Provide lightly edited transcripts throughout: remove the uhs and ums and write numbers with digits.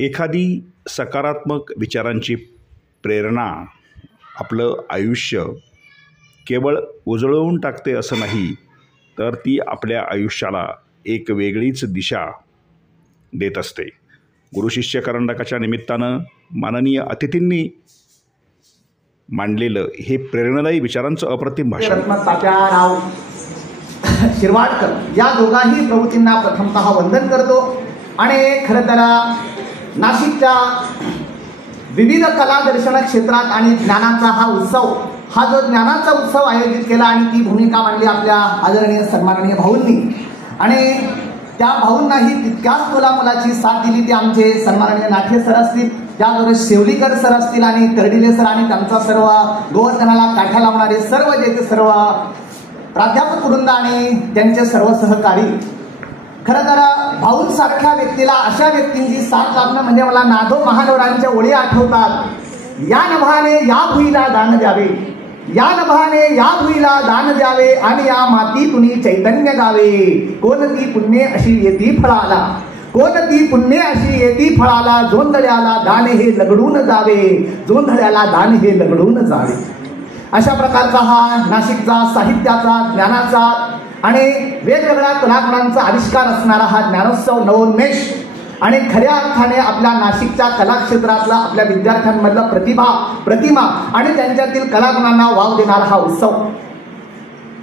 एखादी सकारात्मक विचारांची प्रेरणा आपलं आयुष्य केवळ उजळवून टाकते असं नाही, तर ती आपल्या आयुष्याला एक वेगळीच दिशा देत असते. गुरुशिष्य करंडकाच्या निमित्तानं माननीय अतिथींनी मांडलेलं हे प्रेरणादायी विचारांचं अप्रतिम भाषण. तात्याराव शिरवाडकर या दोघांही प्रवृत्तींना प्रथमतः वंदन करतो. आणि खरं तर नाशिकच्या विविध कला दर्शन क्षेत्रात आणि ज्ञानाचा हा उत्सव, हा जो ज्ञानाचा उत्सव आयोजित केला आणि ती भूमिका मांडली आपल्या आदरणीय सन्माननीय भाऊंनी. आणि त्या भाऊंनाही तितक्याच मुलामुलाची साथ दिली ते आमचे सन्माननीय नाठे सर असतील, त्याबरोबर शेवलीकर सर असतील आणि कर्डिले सर आणि त्यांचा सर्व गोवर्धनाला काठ्या लावणारे सर्व जे ते सर्व प्राध्यापक वृंद आणि त्यांचे सर्व सहकारी. खरं तर भाऊंसारख्या व्यक्तीला, अशा व्यक्तींची साथ लाभणं म्हणजे मला नादो महानवरांच्या ओळी आठवतात. या नभाने या भुईला दान द्यावे, या नभाने या भुईला दान द्यावे आणि या मातीतून चैतन्य गावे. कोणती पुण्य अशी येती फळाला, कोणती पुण्य अशी येती फळाला. जोंधळ्याला दान हे लगडून जावे, जोंधळ्याला दान हे लगडून जावे. अशा प्रकारचा हा नाशिकचा साहित्याचा, ज्ञानाचा आणि वेगवेगळ्या कलागुणांचा आविष्कार असणारा हा ज्ञानोत्सव नवोन्मेष आणि खऱ्या अर्थाने आपल्या नाशिकच्या कलाक्षेत्रातला आपल्या विद्यार्थ्यांमधला प्रतिमा आणि त्यांच्यातील कलागुणांना वाव देणारा हा उत्सव.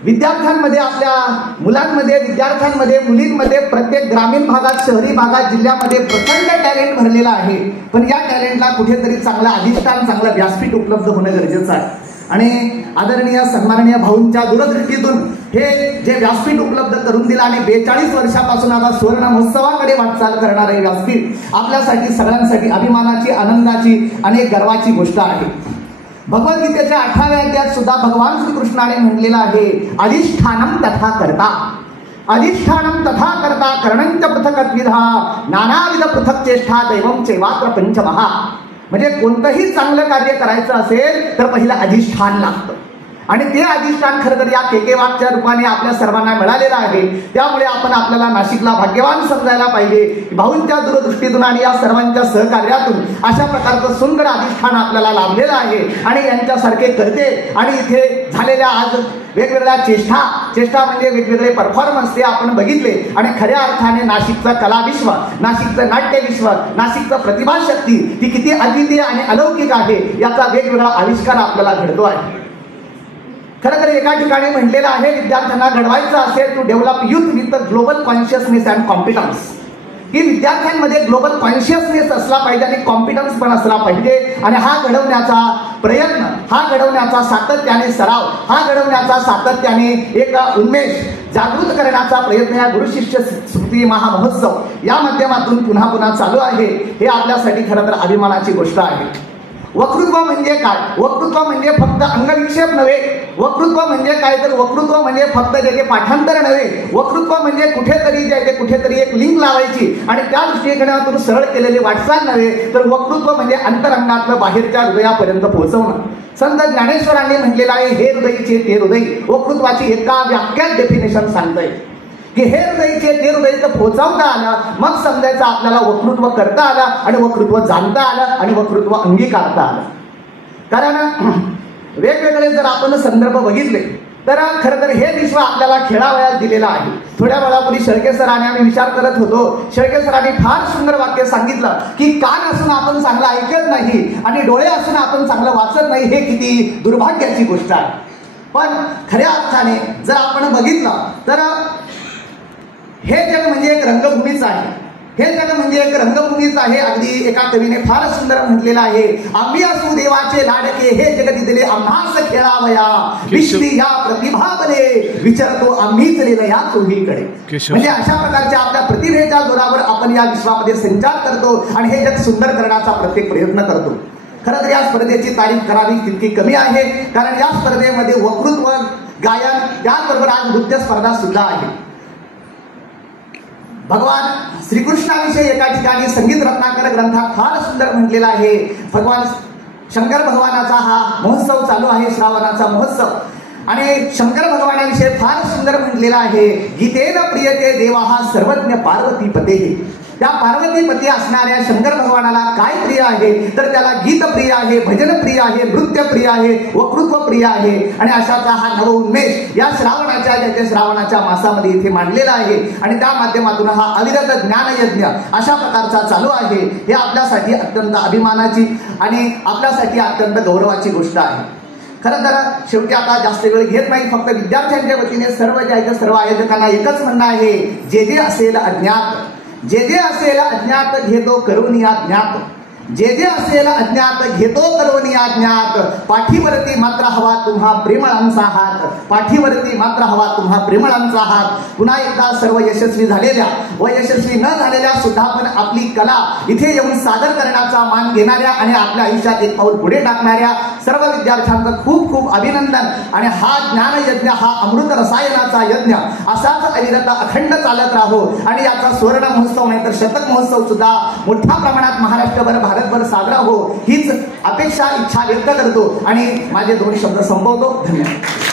विद्यार्थ्यांमध्ये, आपल्या मुलांमध्ये, विद्यार्थ्यांमध्ये, मुलींमध्ये, प्रत्येक ग्रामीण भागात, शहरी भागात, जिल्ह्यामध्ये प्रचंड टॅलेंट भरलेला आहे. पण या टॅलेंटला कुठेतरी चांगलं अधिष्ठान, चांगलं व्यासपीठ उपलब्ध होणं गरजेचं आहे. आणि आदरणीय सन्माननीय भाऊंच्या दूरदृष्टीतून हे जे व्यासपीठ उपलब्ध करून दिलं आणि 42 वर्षापासून आता सुवर्ण महोत्सवाकडे वाटचाल करणारे व्यासपीठ आपल्यासाठी सगळ्यांसाठी अभिमानाची, आनंदाची आणि गर्वाची गोष्ट आहे. भगवद्गीतेच्या 8व्या अध्यायात सुद्धा भगवान श्रीकृष्णाने म्हटलेलं आहे, अधिष्ठानम तथा कर्ता, अधिष्ठानम तथा कर्ता करणंच पृथक्विधा नानाविध पृथक चेष्टा दैवम चैवात्र पंचमहा. म्हणजे कोणतंही चांगलं कार्य करायचं असेल तर पहिलं अधिष्ठान लागतं आणि ते अधिष्ठान खरं तर या केकेवाकच्या रूपाने आपल्या सर्वांना मिळालेलं आहे. त्यामुळे आपण आपल्याला नाशिकला भाग्यवान समजायला पाहिजे. भाऊंच्या दूरदृष्टीतून आणि या सर्वांच्या सहकार्यातून अशा प्रकारचं सुंदर अधिष्ठान आपल्याला लाभलेलं आहे. आणि यांच्यासारखे करते आणि इथे झालेल्या आज वेगवेगळ्या चेष्टा म्हणजे वेगवेगळे परफॉर्मन्स ते आपण बघितले. आणि खऱ्या अर्थाने नाशिकचं कलाविश्व, नाशिकचं नाट्यविश्व, नाशिकचं प्रतिभाशक्ती ती किती अद्वितीय आणि अलौकिक आहे याचा वेगवेगळा आविष्कार आपल्याला घडतो आहे. खरं तर एका ठिकाणी म्हटलेलं आहे, विद्यार्थ्यांना घडवायचं असेल to develop youth with global consciousness and competence, की विद्यार्थ्यांमध्ये ग्लोबल कॉन्शियसनेस असला पाहिजे आणि कॉम्पिटन्स पण असला पाहिजे. आणि हा घडवण्याचा प्रयत्न, हा घडवण्याचा सातत्याने सराव, हा घडवण्याचा सातत्याने एक उन्मेष जागृत करण्याचा प्रयत्न या गुरुशिष्य स्मृती महामहोत्सव या माध्यमातून पुन्हा पुन्हा चालू आहे. हे आपल्यासाठी खरं तर अभिमानाची गोष्ट आहे. वक्तृत्व म्हणजे काय? वक्तृत्व म्हणजे फक्त अंगविक्षेप नव्हे. वक्तृत्व म्हणजे काय तर वक्तृत्व म्हणजे फक्त जे पाठांतर नव्हे. वक्तृत्व म्हणजे कुठेतरी जे कुठेतरी एक लिंक लावायची आणि त्या दृष्टिकोनातून सरळ केलेली वाटचाल नव्हे, तर वक्तृत्व म्हणजे अंतरंगातलं बाहेरच्या हृदयापर्यंत पोहोचवणं. संत ज्ञानेश्वरांनी म्हटलेलं आहे, हे हृदयीचे ते हृदय. वक्तृत्वाची एका वाक्यात डेफिनेशन सांगतंय की हे हृदयचे ते हृदय तर पोहोचवता आलं, मग समजायचं आपल्याला वक्तृत्व करता आलं आणि वक्तृत्व जाणता आलं आणि वक्तृत्व अंगीकारता आलं. कारण वेगवेगळे जर आपण संदर्भ बघितले तर खरं तर हे विश्व आपल्याला खेळावयास दिलेलं आहे. थोड्या वेळापूर्वी शेळके सरांनी आम्ही विचार करत होतो, शेळके सरांनी फार सुंदर वाक्य सांगितलं की कान असून आपण चांगलं ऐकत नाही आणि डोळे असून आपण चांगलं वाचत नाही, हे किती दुर्भाग्याची गोष्ट आहे. पण खऱ्या अर्थाने जर आपण बघितलं तर हे जग म्हणजे एक रंगभूमीच आहे. हे जग म्हणजे एक रंगभूमीच आहे. अगदी एका कवीने फार सुंदर म्हटलेलं आहे, आम्ही असू देवाचे लाडके, हे जगती दिले आम्हास खेळावया, विश्वी या प्रतिभाबले विचारतो आम्हीच लिहिलया चोहीकडे. म्हणजे अशा प्रकारच्या आपल्या प्रतिभेच्या जोरावर आपण या विश्वामध्ये संचार करतो आणि हे जग सुंदर करण्याचा प्रत्येक प्रयत्न करतो. खरं तर या स्पर्धेची तारीफ करावी तितकी कमी आहे, कारण या स्पर्धेमध्ये वक्तृत्व, गायन, त्याचबरोबर आज नृत्य स्पर्धा सुद्धा आहे. भगवान श्रीकृष्णाविषयी एका ठिकाणी संगीत रत्नाकर ग्रंथात फार सुंदर म्हटलेला आहे. भगवान शंकर भगवानाचा हा महोत्सव चालू आहे, श्रावणाचा महोत्सव. आणि शंकर भगवानाविषयी फार सुंदर म्हटलेला आहे, गीतेन प्रियते देवा सर्वज्ञ पार्वती पते. त्या पार्वतीपती असणाऱ्या शंकर भगवानाला काय प्रिय आहे तर त्याला गीत प्रिय आहे, भजन प्रिय आहे, नृत्य प्रिय आहे, वक्तृत्व प्रिय आहे. आणि अशाचा हा नवउन्मेष या श्रावणाच्या मासामध्ये इथे मांडलेला आहे. आणि त्या माध्यमातून हा अविरत ज्ञानयज्ञ अशा प्रकारचा चालू आहे. हे आपल्यासाठी अत्यंत अभिमानाची आणि आपल्यासाठी अत्यंत गौरवाची गोष्ट आहे. खरं तर शेवटी आता जास्त वेळ घेत नाही, फक्त विद्यार्थ्यांच्या वतीने सर्व आयोजकांना एकच म्हणणं आहे, जे असेल अज्ञात, जे असेल अज्ञात घेतो करून या ज्ञात, जे असेल अज्ञात घेतो करून या ज्ञात. पाठीवरती मात्र हवा तुम्हा प्रेमळांचा हात, पाठीवरती मात्र हवा तुम्हा प्रेमळांचा हात. पुन्हा एकदा सर्व यशस्वी झालेल्या व यशस्वी न झालेल्या सुद्धा पण आपली कला इथे येऊन सादर करण्याचा मान घेणाऱ्या आणि आपल्या आयुष्यात एक पाऊल पुढे टाकणाऱ्या सर्व विद्यार्थ्यांचं खूप खूप अभिनंदन. आणि हा ज्ञानयज्ञ, हा अमृत रसायनाचा यज्ञ असाच अविरत अखंड चालत राहो. आणि याचा सुवर्ण महोत्सव नाही तर शतक महोत्सव सुद्धा मोठ्या प्रमाणात महाराष्ट्रभर भारतभर साजरा हो हीच अपेक्षा इच्छा व्यक्त करतो आणि माझे 2 शब्द संपवतो. धन्यवाद.